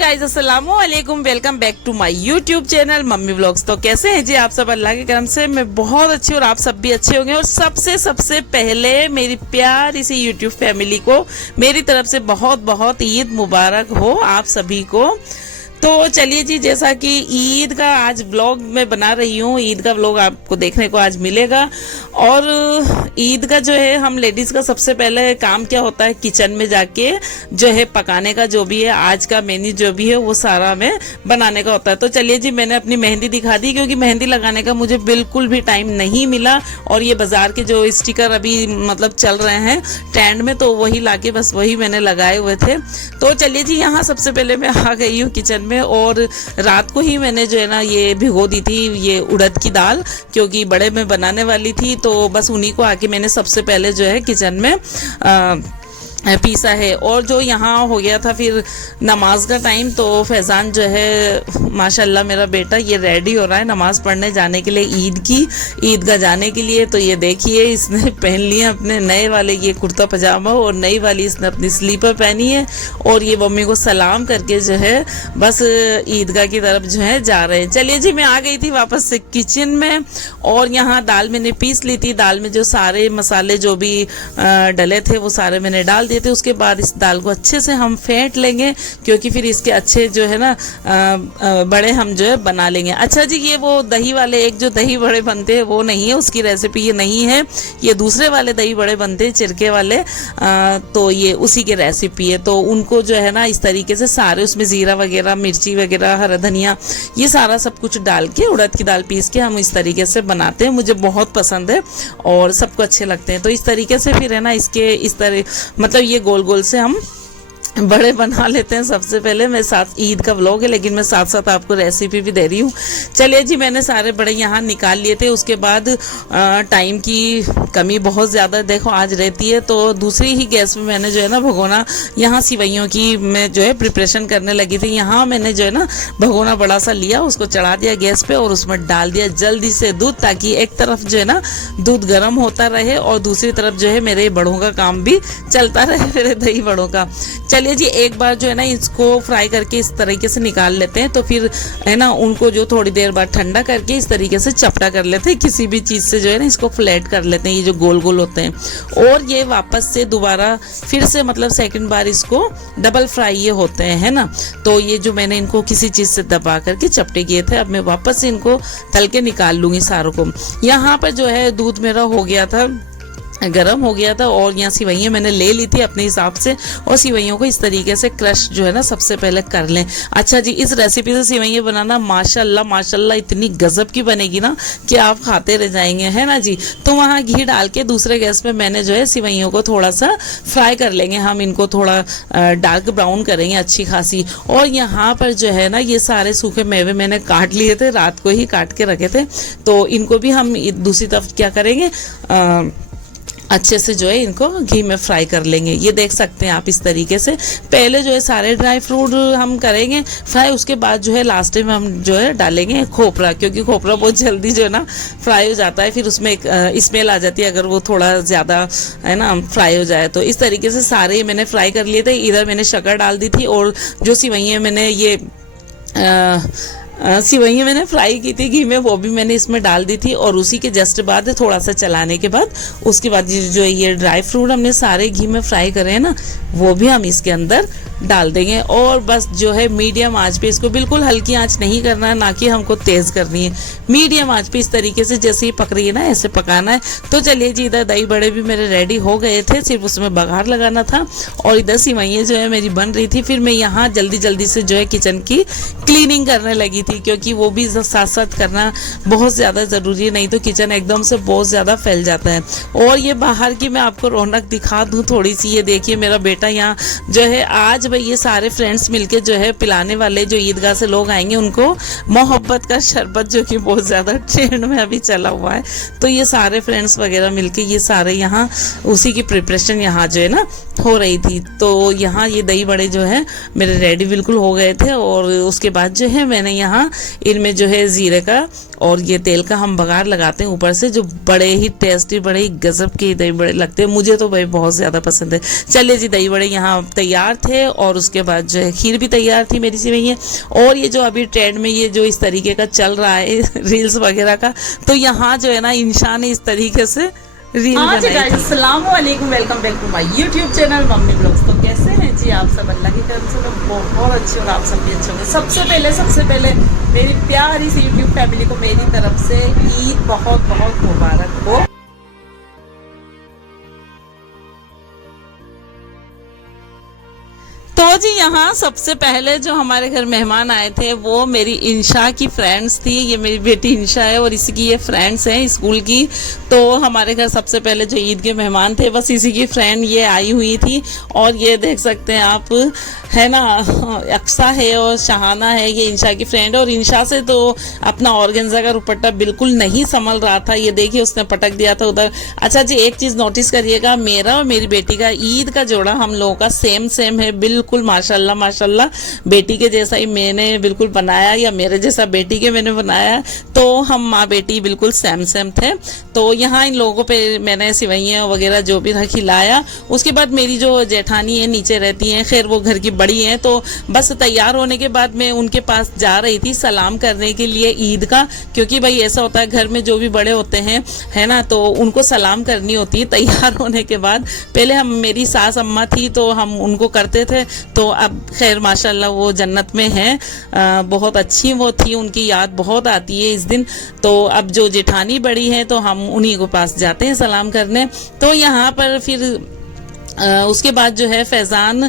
Guys, अस्सलाम वालेकुम। Welcome back to my YouTube channel mummy vlogs. तो कैसे हैं जी आप सब? अल्लाह के करम से मैं बहुत अच्छी और आप सब भी अच्छे होंगे। और सबसे पहले मेरी प्यारी सी यूट्यूब फैमिली को मेरी तरफ से बहुत बहुत ईद मुबारक हो आप सभी को। तो चलिए जी, जैसा कि ईद का आज व्लॉग मैं बना रही हूँ, ईद का व्लॉग आपको देखने को आज मिलेगा। और ईद का जो है, हम लेडीज़ का सबसे पहले काम क्या होता है, किचन में जाके जो है पकाने का जो भी है, आज का मेन्यू जो भी है वो सारा हमें बनाने का होता है। तो चलिए जी, मैंने अपनी मेहंदी दिखा दी क्योंकि मेहंदी लगाने का मुझे बिल्कुल भी टाइम नहीं मिला। और ये बाज़ार के जो स्टिकर अभी मतलब चल रहे हैं ट्रेंड में, तो वही लाके बस वही मैंने लगाए हुए थे। तो चलिए जी, यहाँ सबसे पहले मैं आ गई हूँ किचन में। और रात को ही मैंने जो है ना ये भिगो दी थी ये उड़द की दाल, क्योंकि बड़े में बनाने वाली थी। तो बस उन्हीं को आके मैंने सबसे पहले जो है किचन में पीसा है। और जो यहाँ हो गया था फिर नमाज का टाइम, तो फैज़ान जो है माशाल्लाह मेरा बेटा ये रेडी हो रहा है नमाज़ पढ़ने जाने के लिए, ईदगाह जाने के लिए। तो ये देखिए, इसने पहन लिए अपने नए वाले ये कुर्ता पजामा और नई वाली इसने अपनी स्लीपर पहनी है। और ये मम्मी को सलाम करके जो है बस ईदगाह की तरफ जो है जा रहे हैं। चलिए जी, मैं आ गई थी वापस से किचन में। और यहाँ दाल मैंने पीस ली थी। दाल में जो सारे मसाले जो भी डले थे वो सारे मैंने डाल दिए थे। उसके बाद इस दाल को अच्छे से हम फेंट लेंगे, क्योंकि फिर इसके अच्छे जो है ना बड़े हम जो है बना लेंगे। अच्छा जी, ये वो दही वाले एक जो दही बड़े बनते हैं वो नहीं है, उसकी रेसिपी ये नहीं है, ये दूसरे वाले दही बड़े बनते हैं चिरके वाले। तो ये उसी की रेसिपी है। तो उनको जो है ना इस तरीके से सारे उसमें ज़ीरा वगैरह, मिर्ची वगैरह, हरा धनिया, ये सारा सब कुछ डाल के उड़द की दाल पीस के हम इस तरीके से बनाते हैं। मुझे बहुत पसंद है और सबको अच्छे लगते हैं। तो इस तरीके से फिर है ना इसके इस तरह मतलब ये गोल गोल से हम बड़े बना लेते हैं। सबसे पहले मैं साथ ईद का व्लॉग है लेकिन मैं साथ साथ आपको रेसिपी भी दे रही हूँ। चलिए जी, मैंने सारे बड़े यहाँ निकाल लिए थे। उसके बाद टाइम की कमी बहुत ज़्यादा देखो आज रहती है, तो दूसरी ही गैस में मैंने जो है ना भगोना, यहाँ सिवैयों की मैं जो है प्रिपरेशन करने लगी थी। यहाँ मैंने जो है ना भगोना बड़ा सा लिया, उसको चढ़ा दिया गैस पे और उसमें डाल दिया जल्दी से दूध, ताकि एक तरफ जो है ना दूध गर्म होता रहे और दूसरी तरफ जो है मेरे बड़ों का काम भी चलता रहे, मेरे दही बड़ों का। चलिए जी, एक बार जो है ना इसको फ्राई करके इस तरीके से निकाल लेते हैं। तो फिर है ना उनको जो थोड़ी देर बाद ठंडा करके इस तरीके से चपटा कर लेते हैं, किसी भी चीज़ से जो है ना इसको फ्लैट कर लेते हैं, ये जो गोल गोल होते हैं। और ये वापस से दोबारा फिर से मतलब सेकंड बार इसको डबल फ्राई ये होते हैं, है ना। तो ये जो मैंने इनको किसी चीज़ से दबा करके चपटे किए थे, अब मैं वापस से इनको तल के निकाल लूँगी सारों को। यहाँ पर जो है दूध मेरा हो गया था, गरम हो गया था। और यहाँ सिवैयाँ मैंने ले ली थी अपने हिसाब से, और सिवैयों को इस तरीके से क्रश जो है ना सबसे पहले कर लें। अच्छा जी, इस रेसिपी से सिवैयाँ बनाना माशाल्लाह इतनी गजब की बनेगी ना कि आप खाते रह जाएंगे, है ना जी। तो वहाँ घी डाल के दूसरे गैस पे मैंने जो है सिवैयों को थोड़ा सा फ्राई कर लेंगे, हम इनको थोड़ा डार्क ब्राउन करेंगे अच्छी खासी। और यहाँ पर जो है ना ये सारे सूखे मेवे मैंने काट लिए थे, रात को ही काट के रखे थे। तो इनको भी हम दूसरी तरफ क्या करेंगे, अच्छे से जो है इनको घी में फ्राई कर लेंगे। ये देख सकते हैं आप इस तरीके से। पहले जो है सारे ड्राई फ्रूट हम करेंगे फ्राई, उसके बाद जो है लास्ट में हम जो है डालेंगे खोपरा, क्योंकि खोपरा बहुत जल्दी जो है ना फ्राई हो जाता है, फिर उसमें एक स्मेल आ जाती है अगर वो थोड़ा ज़्यादा है ना फ्राई हो जाए। तो इस तरीके से सारे मैंने फ्राई कर लिए थे। इधर मैंने शक्कर डाल दी थी, और जो सिवैयाँ मैंने ये सिवैयाँ मैंने फ्राई की थी घी में, वो भी मैंने इसमें डाल दी थी। और उसी के जस्ट बाद थोड़ा सा चलाने के बाद उसके बाद जो ये ड्राई फ्रूट हमने सारे घी में फ्राई करे हैं ना, वो भी हम इसके अंदर डाल देंगे। और बस जो है मीडियम आंच पे, इसको बिल्कुल हल्की आंच नहीं करना है, ना कि हमको तेज़ करनी है। मीडियम आंच पे इस तरीके से जैसे ही पक रही है ना ऐसे पकाना है। तो चलिए जी, इधर दही बड़े भी मेरे रेडी हो गए थे, सिर्फ उसमें बघार लगाना था। और इधर सिवैयाँ जो है मेरी बन रही थी। फिर मैं यहाँ जल्दी से जो है किचन की क्लीनिंग करने लगी थी, क्योंकि वो भी साथ साथ करना बहुत ज़्यादा ज़रूरी है, नहीं तो किचन एकदम से बहुत ज़्यादा फैल जाता है। और ये बाहर की मैं आपको रौनक दिखा दूँ थोड़ी सी। ये देखिए मेरा बेटा यहाँ जो है आज भाई ये सारे फ्रेंड्स मिलके जो है पिलाने वाले, जो ईदगाह से लोग आएंगे उनको मोहब्बत का शरबत, जो कि बहुत ज़्यादा ट्रेंड में अभी चला हुआ है। तो ये सारे फ्रेंड्स वगैरह मिलके ये सारे यहाँ उसी की प्रिपरेशन यहाँ जो है ना हो रही थी। तो यहाँ ये दही बड़े जो है मेरे रेडी बिल्कुल हो गए थे। और उसके बाद जो है मैंने यहाँ यहाँ इनमें जो है जीरे का और ये तेल का हम बघार लगाते हैं ऊपर से, जो बड़े ही टेस्टी, बड़े ही गजब के दही बड़े लगते हैं। मुझे तो भाई बहुत ज़्यादा पसंद है। चलिए जी, दही बड़े यहाँ तैयार थे और उसके बाद जो है खीर भी तैयार थी मेरी सेवइयाँ। और ये जो अभी ट्रेंड में ये जो इस तरीके का चल रहा है रील्स वगैरह का, तो यहाँ जो है ना इंशा ने इस तरीके से रील बनाई। अस्सलाम वालेकुम, welcome back to my YouTube channel mummy blogs. तो कैसे हैं जी आप सब? अल्लाह की करम से तो बहुत अच्छे और आप सब भी अच्छे होंगे। सबसे पहले मेरी प्यारी सी यूट्यूब फैमिली को मेरी तरफ से ईद बहुत बहुत मुबारक हो। तो जी यहाँ सबसे पहले जो हमारे घर मेहमान आए थे वो मेरी इंशा की फ्रेंड्स थी। ये मेरी बेटी इंशा है और इसी की ये फ्रेंड्स हैं स्कूल की। तो हमारे घर सबसे पहले जो ईद के मेहमान थे बस इसी की फ्रेंड ये आई हुई थी। और ये देख सकते हैं आप, है ना, अक्सा है और शहाना है, ये इंशा की फ्रेंड। और इंशा से तो अपना ऑर्गेन्जा का दुपट्टा बिल्कुल नहीं संभल रहा था। ये देखिए उसने पटक दिया था उधर। अच्छा जी, एक चीज़ नोटिस करिएगा, मेरा और मेरी बेटी का ईद का जोड़ा हम लोगों का सेम है बिल्कुल। माशाल्लाह माशाल्लाह, बेटी के जैसा ही मैंने बिल्कुल बनाया या मेरे जैसा बेटी के मैंने बनाया, तो हम माँ बेटी बिल्कुल सेम थे। तो यहाँ इन लोगों पे मैंने सिवैयाँ वगैरह जो भी था खिलाया। उसके बाद मेरी जो जेठानी है नीचे रहती हैं, खैर वो घर की बड़ी हैं, तो बस तैयार होने के बाद मैं उनके पास जा रही थी सलाम करने के लिए ईद का। क्योंकि भाई ऐसा होता है घर में जो भी बड़े होते हैं, है ना, तो उनको सलाम करनी होती है तैयार होने के बाद। पहले हम, मेरी सास अम्मा थी तो हम उनको करते थे, तो अब खैर माशाल्लाह वो जन्नत में हैं। बहुत अच्छी वो थी, उनकी याद बहुत आती है इस दिन। तो अब जो जेठानी बड़ी है तो हम उन्हीं के पास जाते हैं सलाम करने। तो यहाँ पर फिर उसके बाद जो है फैज़ान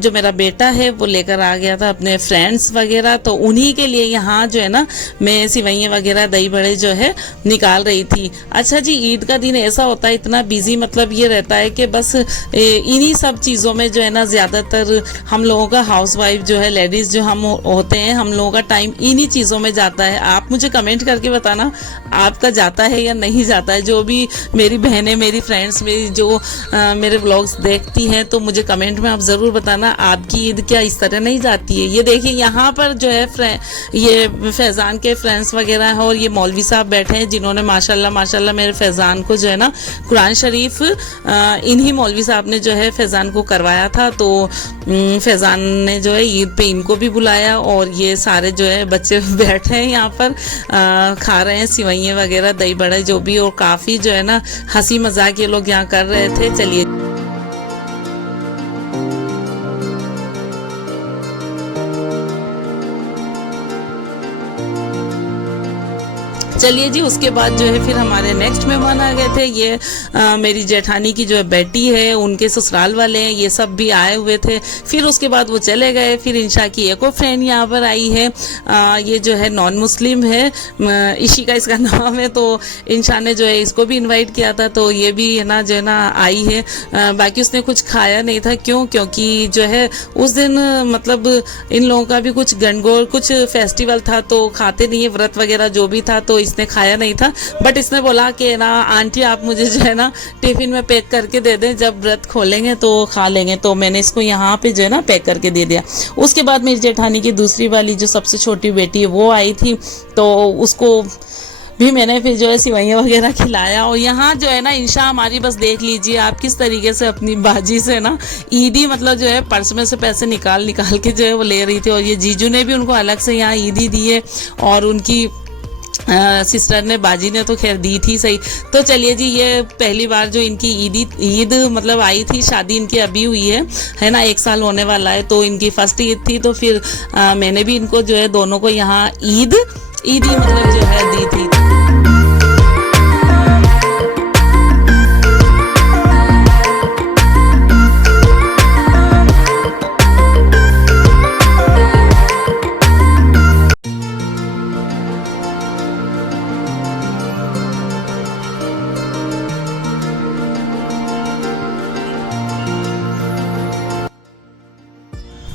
जो मेरा बेटा है वो लेकर आ गया था अपने फ्रेंड्स वगैरह, तो उन्हीं के लिए यहाँ जो है ना मैं सिवैयाँ वगैरह दही बड़े जो है निकाल रही थी। अच्छा जी, ईद का दिन ऐसा होता है इतना बिजी, मतलब ये रहता है कि बस इन्हीं सब चीज़ों में जो है ना ज़्यादातर हम लोगों का, हाउसवाइफ जो है, लेडीज़ जो हम होते हैं, हम लोगों का टाइम इन्हीं चीज़ों में जाता है। आप मुझे कमेंट करके बताना आपका जाता है या नहीं जाता है। जो भी मेरी बहनें, मेरी फ्रेंड्स, मेरी जो मेरे व्लॉग्स देखती हैं, तो मुझे कमेंट में आप ज़रूर बताना आपकी ईद क्या इस तरह नहीं जाती है। ये देखिए यहाँ पर जो है ये फैज़ान के फ्रेंड्स वगैरह हैं और ये मौलवी साहब बैठे हैं जिन्होंने माशाल्लाह मेरे फैज़ान को जो है ना कुरान शरीफ इन्हीं मौलवी साहब ने जो है फैज़ान को करवाया था। तो फैज़ान ने जो है ईद पे इनको भी बुलाया और ये सारे जो है बच्चे बैठे हैं यहाँ पर खा रहे हैं सिवैयाँ वगैरह, दही बड़े जो भी, और काफ़ी जो है ना हंसी मजाक ये लोग यहाँ कर रहे थे। चलिए जी, उसके बाद जो है फिर हमारे नेक्स्ट मेहमान आ गए थे। ये मेरी जेठानी की जो है बेटी है, उनके ससुराल वाले हैं, ये सब भी आए हुए थे। फिर उसके बाद वो चले गए। फिर इंशा की एक और फ्रेंड यहाँ पर आई है, ये जो है नॉन मुस्लिम है, इशी का इसका नाम है। तो इंशा ने जो है इसको भी इनवाइट किया था, तो ये भी है ना जो है ना आई है। बाकी उसने कुछ खाया नहीं था, क्योंकि जो है उस दिन मतलब इन लोगों का भी कुछ गणगौर कुछ फेस्टिवल था, तो खाते नहीं है, व्रत वगैरह जो भी था, तो इसने खाया नहीं था। बट इसने बोला कि ना आंटी आप मुझे जो है ना टिफिन में पैक करके दे दें, जब व्रत खोलेंगे तो खा लेंगे। तो मैंने इसको यहाँ पे जो है ना पैक करके दे दिया। उसके बाद मेरी जेठानी की दूसरी वाली जो सबसे छोटी बेटी है वो आई थी, तो उसको भी मैंने फिर जो है सिवैयाँ वगैरह खिलाया। और यहाँ जो है ना इंशा हमारी, बस देख लीजिए आप किस तरीके से अपनी बाजी से ना ईदी, मतलब जो है पर्स में से पैसे निकाल के जो है वो ले रही थी। और ये जीजू ने भी उनको अलग से यहाँ ईदी दी है और उनकी सिस्टर ने, बाजी ने तो खैर दी थी सही। तो चलिए जी, ये पहली बार जो इनकी ईद मतलब आई थी, शादी इनकी अभी हुई है ना, 1 साल होने वाला है, तो इनकी फर्स्ट ईद थी। तो फिर मैंने भी इनको जो है दोनों को यहाँ ईदी मतलब जो है दी थी।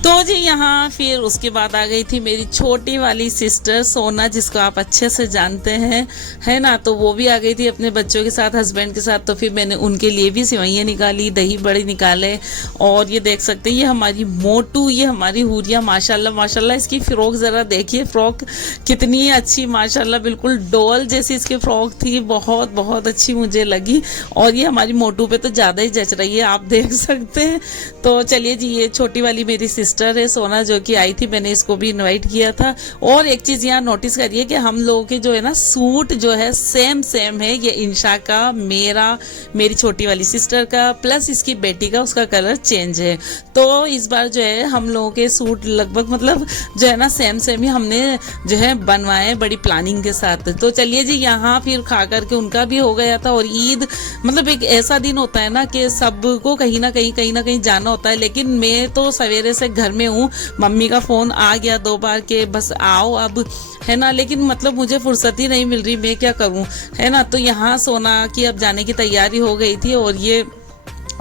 तो तो जी यहाँ फिर उसके बाद आ गई थी मेरी छोटी वाली सिस्टर सोना, जिसको आप अच्छे से जानते हैं, है ना। तो वो भी आ गई थी अपने बच्चों के साथ, हस्बैंड के साथ। तो फिर मैंने उनके लिए भी सेवइयाँ निकाली, दही बड़े निकाले। और ये देख सकते हैं, ये हमारी मोटू, ये हमारी हुरिया, माशाल्लाह माशाल्लाह। इसकी फ्रॉक ज़रा देखिए, फ्रॉक कितनी अच्छी माशाल्लाह, बिल्कुल डॉल जैसी इसकी फ्रॉक थी, बहुत बहुत अच्छी मुझे लगी। और ये हमारी मोटू पे तो ज़्यादा ही जच रही है, आप देख सकते हैं। तो चलिए जी, ये छोटी वाली मेरी सिस्टर है सोना, जो कि आई थी, मैंने इसको भी इनवाइट किया था। और एक चीज़ यहाँ नोटिस करिए कि हम लोगों के जो है ना सूट जो है सेम सेम है। ये इंशा का, मेरा, मेरी छोटी वाली सिस्टर का, प्लस इसकी बेटी का, उसका कलर चेंज है। तो इस बार जो है हम लोगों के सूट लगभग मतलब जो है ना सेम सेम ही हमने जो है बनवाए, बड़ी प्लानिंग के साथ। तो चलिए जी, यहाँ फिर खा करके उनका भी हो गया था। और ईद मतलब एक ऐसा दिन होता है ना कि सबको कहीं ना कहीं जाना होता है। लेकिन मैं तो सवेरे से घर में हूँ, मम्मी का फ़ोन आ गया 2 बार के बस आओ अब, है ना। लेकिन मतलब मुझे फुर्सत ही नहीं मिल रही, मैं क्या करूँ, है ना। तो यहाँ सोना की अब जाने की तैयारी हो गई थी। और ये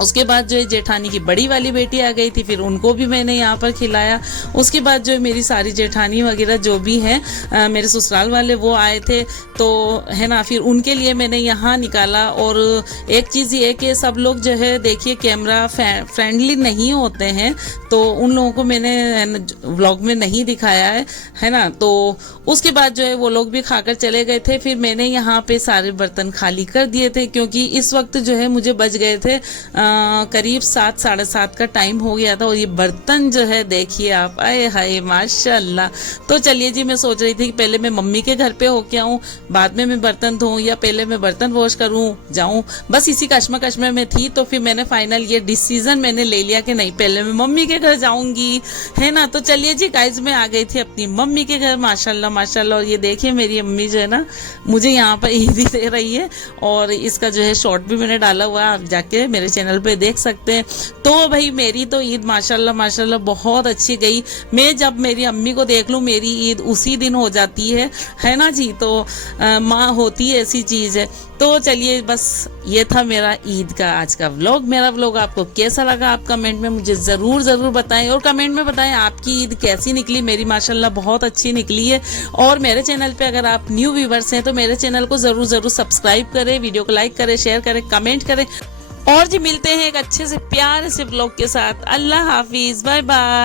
उसके बाद जो है जेठानी की बड़ी वाली बेटी आ गई थी, फिर उनको भी मैंने यहाँ पर खिलाया। उसके बाद जो है मेरी सारी जेठानी वगैरह जो भी हैं मेरे ससुराल वाले, वो आए थे, तो है ना, फिर उनके लिए मैंने यहाँ निकाला। और एक चीज़ ये कि सब लोग जो है देखिए कैमरा फ्रेंडली नहीं होते हैं, तो उन लोगों को मैंने व्लॉग में नहीं दिखाया है ना। तो उसके बाद जो है वो लोग भी खाकर चले गए थे। फिर मैंने यहाँ पे सारे बर्तन खाली कर दिए थे, क्योंकि इस वक्त जो है मुझे बज गए थे करीब 7 साढ़े 7 का टाइम हो गया था। और ये बर्तन जो है देखिए आप, आए हाय माशाल्लाह। तो चलिए जी, मैं सोच रही थी कि पहले मैं मम्मी के घर पे होके आऊँ, बाद में मैं बर्तन धोऊँ, या पहले मैं बर्तन वॉश करूँ जाऊँ, बस इसी कश्मकश में मैं थी। तो फिर मैंने फाइनल ये डिसीजन मैंने ले लिया कि नहीं, पहले मैं मम्मी के घर जाऊँगी, है ना। तो चलिए जी गाइज, मैं आ गई थी अपनी मम्मी के घर, माशाल्लाह माशाल्लाह। और ये देखिए मेरी अम्मी जो है ना मुझे यहाँ पर ईदी दे रही है। और इसका जो है शॉर्ट भी मैंने डाला हुआ है, आप जाके मेरे चैनल पे देख सकते हैं। तो भाई मेरी तो ईद माशाल्लाह माशाल्लाह बहुत अच्छी गई। मैं जब मेरी अम्मी को देख लूँ, मेरी ईद उसी दिन हो जाती है ना जी। तो माँ होती है ऐसी चीज़ है। तो चलिए, बस ये था मेरा ईद का आज का व्लॉग। मेरा व्लॉग आपको कैसा लगा आप कमेंट में मुझे ज़रूर बताएं। और कमेंट में बताएं आपकी ईद कैसी निकली। मेरी माशाल्लाह बहुत अच्छी निकली है। और मेरे चैनल पे अगर आप न्यू व्यूवर्स हैं तो मेरे चैनल को ज़रूर सब्सक्राइब करें, वीडियो को लाइक करें, शेयर करें, कमेंट करें। और जी मिलते हैं एक अच्छे से प्यारे से व्लॉग के साथ। अल्लाह हाफिज़, बाय बाय।